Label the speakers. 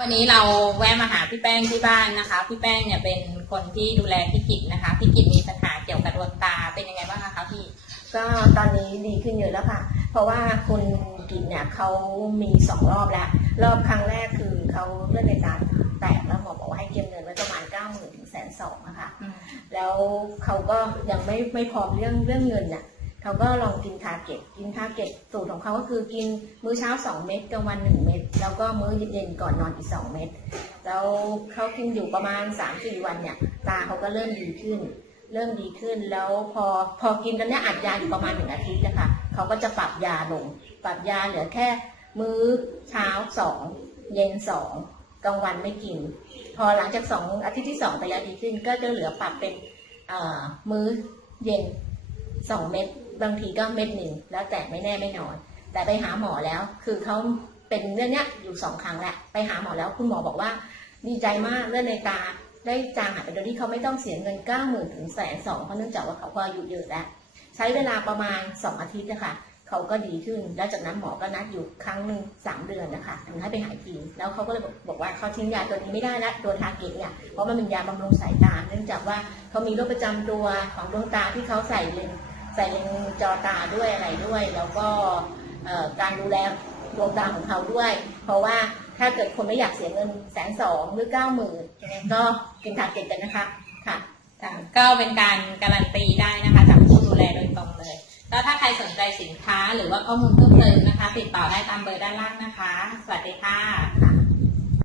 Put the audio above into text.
Speaker 1: วันนี้เราแวะมาหาพี่แป้งที่บ้านนะคะ พี่แป้งเนี่ยเป็นคนที่ดูแลพี่กิจนะคะพี่กิจมีปัญหาเกี่ยวกับดวงตาเป็นยังไงบ้างคะพี่
Speaker 2: ก็ตอนนี้ดีขึ้นเยอะแล้วค่ะ เพราะว่าคุณกิจเนี่ยเขามีสองรอบแล้ว รอบครั้งแรกคือเขาเลือดในตาแตกแล้วหมอบอกว่าให้เก็บเงินไว้ประมาณเก้าหมื่นถึงแสนสองนะคะ แล้วเขาก็ยังไม่ไม่พร้อมเรื่องเรื่องเงินน่ะ เขาก็ลองกินทาเก็ตกินทาเก็ตสูตรของเขาก็คือกินมื้อเช้า 2 เม็ดกลางวัน 1 เม็ดแล้วก็มื้อเย็นก่อนนอนอีก 2 เม็ดแล้วเขากินอยู่ประมาณ 3-4 วันเนี่ย ตาเขาก็เริ่มดีขึ้น เริ่มดีขึ้นแล้วพอพอกินกันเนี่ยอัดยาอยู่ประมาณหนึ่งอาทิตย์นะคะเขาก็จะปรับยาลง ปรับยาเหลือแค่มื้อเช้าสองเย็นสองกลางวันไม่กิน พอหลังจากสองอาทิตย์ที่สองไปแล้วดีขึ้น ก็จะเหลือปรับเป็นมื้อเย็นสองเม็ด บางทีก็เม็ดหนึ่งแล้วแต่ไม่แน่ไม่นอน แต่ไปหาหมอแล้ว คือเขาเป็นเรื่องเนี้ยอยู่สองครั้งแหละไปหาหมอแล้วคุณหมอบอกว่า ดีใจมากเลือดในตาได้จางหายไปโดยที่เขาไม่ต้องเสียเงินเก้าหมื่นถึงแสนสองเพราะเนื่องจากว่าเขาก็อายุเยอะแล้วใช้เวลาประมาณสองอาทิตย์นะคะเขาก็ดีขึ้น แล้วจากนั้นหมอก็นัดอยู่ครั้งหนึ่งสามเดือนนะคะถึงให้ไปหายทีแล้วเขาก็เลยบอกว่าเขาทิ้งยาตัวนี้ไม่ได้ละตัวทาเกตเนี่ยเพราะมันเป็นยาบำรุงสายตา เนื่องจากว่าเขามีโรคประจำตัวของดวงตาที่เขาใส่เลนส์ ใส่เลนส์จอตาด้วยอะไรด้วย แล้วก็การดูแลดวงตาของเขาด้วย เพราะว่าถ้าเกิดคนไม่อยากเสียเงินแสนสองหรือเก้าหมื่นก็กินทาเกตกันนะคะค่ะ
Speaker 1: ก็เป็นการการันตีได้นะคะจากผู้ดูแลโดยตรงเลยแล้วถ้าใครสนใจสินค้าหรือว่าข้อมูลเพิ่มเติมนะคะ ติดต่อได้ตามเบอร์ด้านล่างนะคะ สวัสดี
Speaker 2: ค่ะ